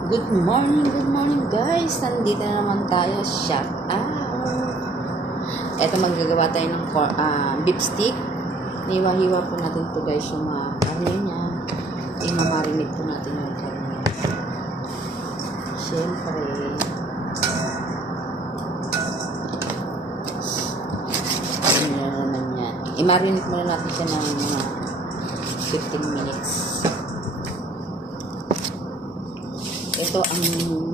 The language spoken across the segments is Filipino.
Good morning guys! Nandito na naman tayo. Shout out! Eto, maggagawa tayo ng beef stick. Hiwa-hiwa po natin to guys yung mga karne niya. Imamarinate po natin yung karne. Siyempre. Ano na naman yan. I-marinate muna natin siya ng mga 15 minutes. Ito ang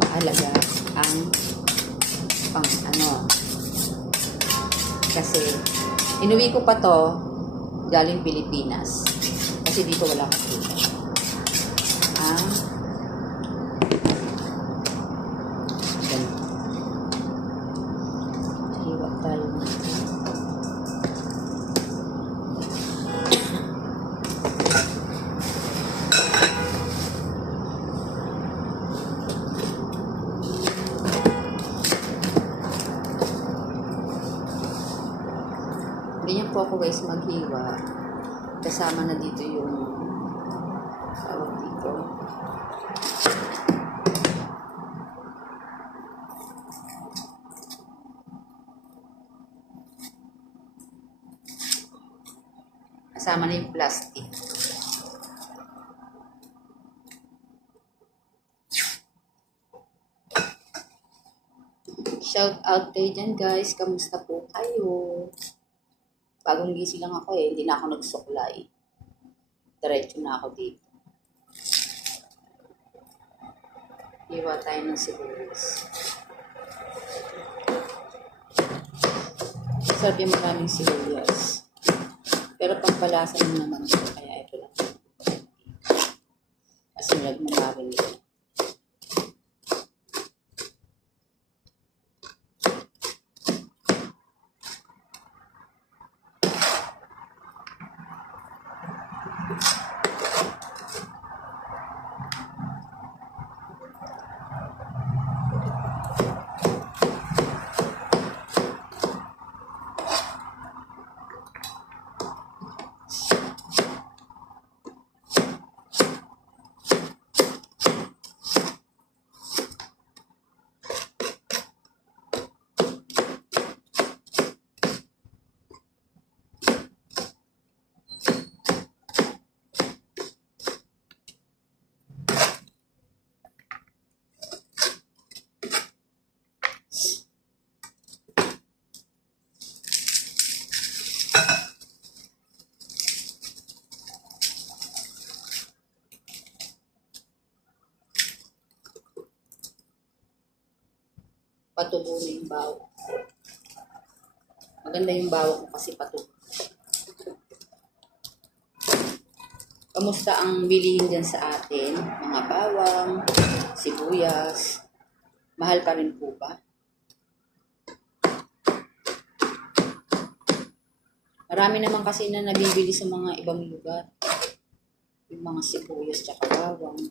mahalaga, ang kasi inuwi ko pa to galing Pilipinas kasi dito wala makita. Ganito. Hiwa tayo nito. Ganyan po ako guys maghiwa. Kasama na dito yung tawag dito. Kasama na yung plastic. Shout out kayo dyan guys. Kamusta po kayo? Bagong gising lang ako hindi na ako nagsuklay. Diretso na ako dito. Hiwa tayo ng sibuyas. Sarap yung maraming sibuyas. Pero pampalasa mo naman ito, kaya ito lang. Kasi nagmamarin ito. Patubo na yung bawang. Maganda yung bawang ko kasi patubo. Kamusta ang bilihin dyan sa atin? Mga bawang, sibuyas. Mahal pa rin po ba? Marami naman kasi na nabibili sa mga ibang lugar. Yung mga sibuyas tsaka bawang.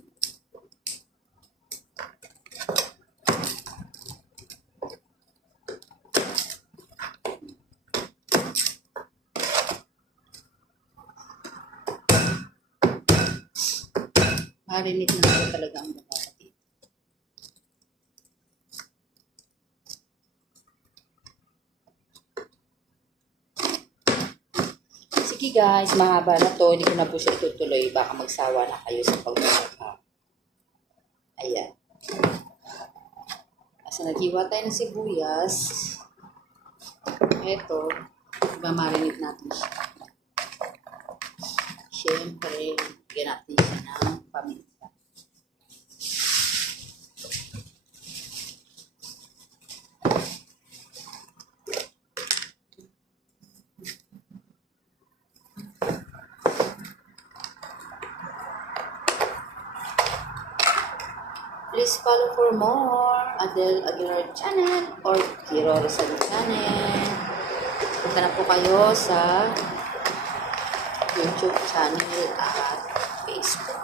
Marinate na ako talaga ang bakati. Sige guys, mahaba na to. Hindi ko na po siya itutuloy. Baka magsawa na kayo sa pagmamaka. Ayan. Asa naghiwa tayo ng sibuyas. Ito, mamarinate natin siya. Siyempre, bigyan natin siya ng paminta. Please follow for more Adele Aguilar channel or Kiro Rizal channel. Punta na po kayo sa YouTube channel at Facebook.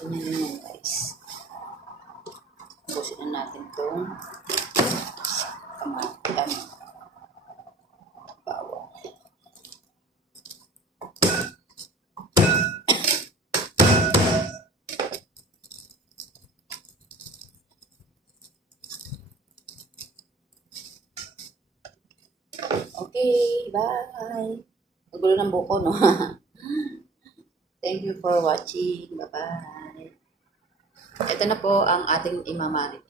Ganyan yun guys. Ubusin na natin itong bawang. Okay, bye. Magulo ng buko, no? Thank you for watching. Bye-bye. Ito na po ang ating imamarinate.